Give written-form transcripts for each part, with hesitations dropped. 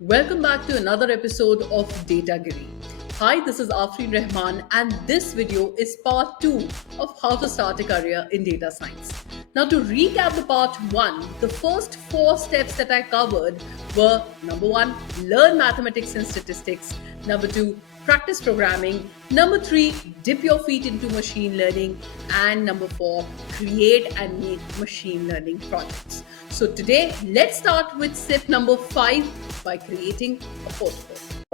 Welcome back to another episode of Datagiri. Hi, this is Afreen Rahman, and this video is part 2 of how to start a career in data science. Now, to recap the part 1, the first 4 steps that I covered were number 1, learn mathematics and statistics, number 2, practice programming, number 3, dip your feet into machine learning, and number 4, create and make machine learning projects. So today, let's start with step number 5 by creating a portfolio.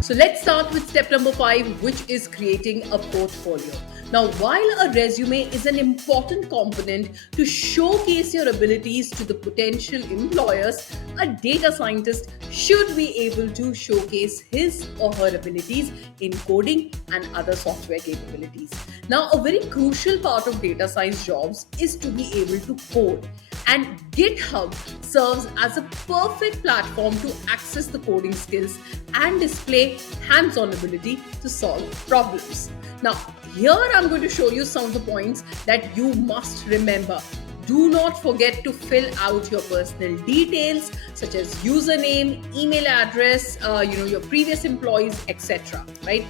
So let's start with step number 5, which is creating a portfolio. Now, while a resume is an important component to showcase your abilities to the potential employers, a data scientist should be able to showcase his or her abilities in coding and other software capabilities. Now, a very crucial part of data science jobs is to be able to code. And GitHub serves as a perfect platform to access the coding skills and display hands-on ability to solve problems. Now, here I'm going to show you some of the points that you must remember. Do not forget to fill out your personal details such as username, email address, your previous employees, etc. Right?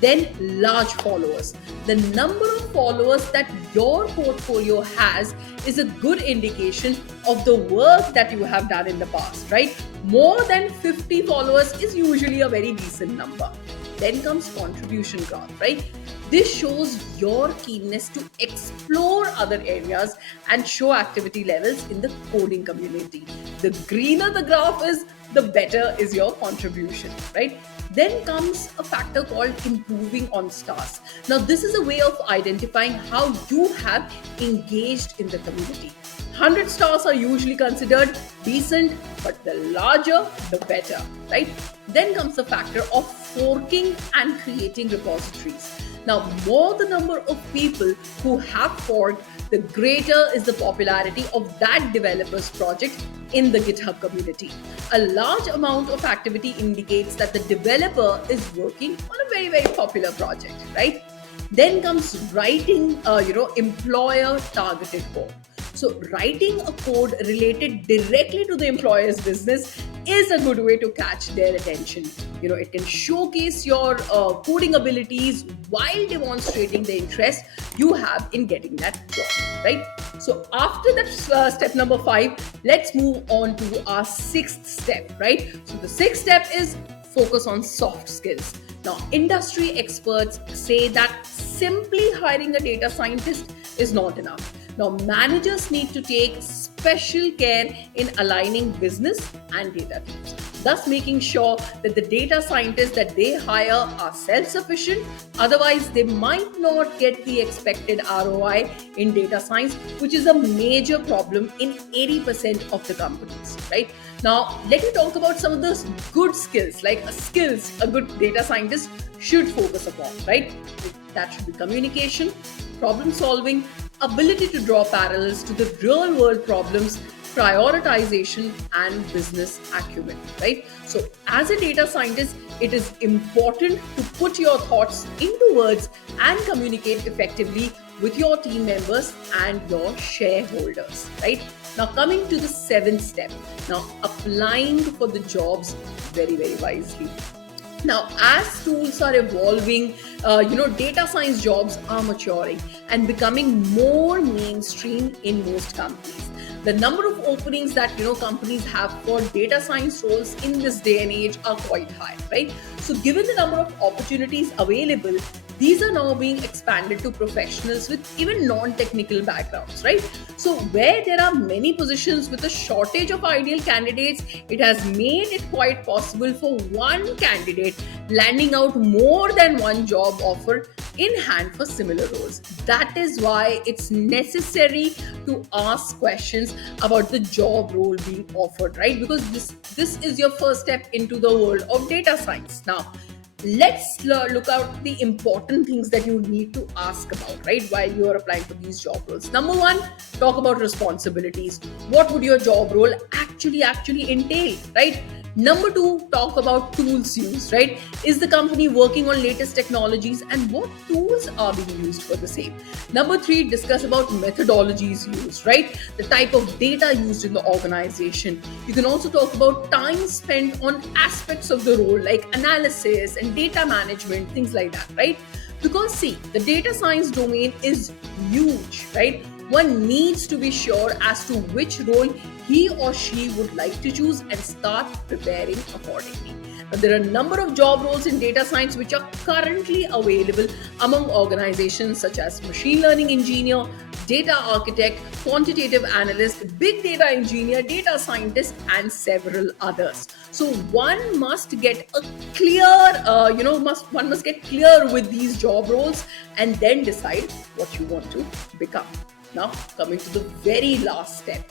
Then large followers. The number of followers that your portfolio has is a good indication of the work that you have done in the past, right? More than 50 followers is usually a very decent number. Then comes contribution graph, right? This shows your keenness to explore other areas and show activity levels in the coding community. The greener the graph is, the better is your contribution, right? Then comes a factor called improving on stars. Now, this is a way of identifying how you have engaged in the community. 100 stars are usually considered decent, but the larger, the better, right? Then comes the factor of forking and creating repositories. Now, more the number of people who have forked, the greater is the popularity of that developer's project in the GitHub community. A large amount of activity indicates that the developer is working on a very, very popular project, right? Then comes writing, employer targeted code. So writing a code related directly to the employer's business is a good way to catch their attention. It can showcase your coding abilities while demonstrating the interest you have in getting that job, right? So after that step number 5, let's move on to our 6th step, right? So the 6th step is focus on soft skills. Now, industry experts say that simply hiring a data scientist is not enough. Now, managers need to take special care in aligning business and data teams, thus making sure that the data scientists that they hire are self-sufficient. Otherwise, they might not get the expected ROI in data science, which is a major problem in 80% of the companies, right? Now, let me talk about some of those good skills, like skills a good data scientist should focus upon, right? That should be communication, problem solving, ability to draw parallels to the real world problems, prioritization, and business acumen, right? So as a data scientist, it is important to put your thoughts into words and communicate effectively with your team members and your shareholders, right? Now coming to the 7th step, now applying for the jobs very, very wisely. Now, as tools are evolving, data science jobs are maturing and becoming more mainstream in most companies. The number of openings that companies have for data science roles in this day and age are quite high, right? So, given the number of opportunities available, these are now being expanded to professionals with even non-technical backgrounds, right? So where there are many positions with a shortage of ideal candidates, it has made it quite possible for one candidate landing out more than one job offer in hand for similar roles. That is why it's necessary to ask questions about the job role being offered, right? Because this is your first step into the world of data science. Now, let's look at the important things that you need to ask about, right, while you are applying for these job roles. Number 1, talk about responsibilities. What would your job role actually entail, right? Number two, talk about tools used, right? Is the company working on latest technologies and what tools are being used for the same? Number three, discuss about methodologies used, right? The type of data used in the organization. You can also talk about time spent on aspects of the role like analysis and data management, things like that, right? Because see, the data science domain is huge, right? One needs to be sure as to which role he or she would like to choose and start preparing accordingly. Now, there are a number of job roles in data science which are currently available among organizations such as machine learning engineer, data architect, quantitative analyst, big data engineer, data scientist, and several others. So one must get a clear, one must get clear with these job roles and then decide what you want to become. Now, coming to the very last step,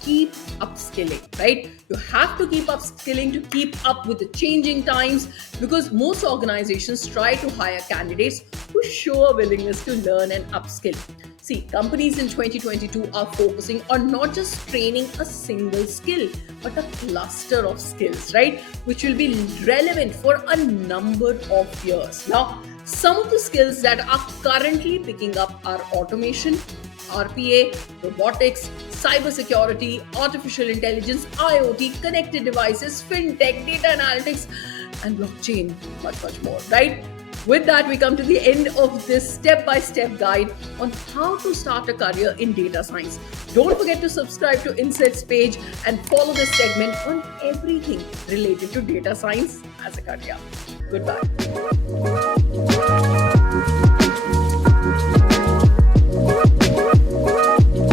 keep upskilling, right? You have to keep upskilling to keep up with the changing times because most organizations try to hire candidates who show a willingness to learn and upskill. See, companies in 2022 are focusing on not just training a single skill, but a cluster of skills, right? Which will be relevant for a number of years. Now, some of the skills that are currently picking up are automation, RPA, robotics, cybersecurity, artificial intelligence, IoT, connected devices, fintech, data analytics, and blockchain, much more, right? With that, we come to the end of this step-by-step guide on how to start a career in data science. Don't forget to subscribe to Insaid's page and follow this segment on everything related to data science as a career. Goodbye.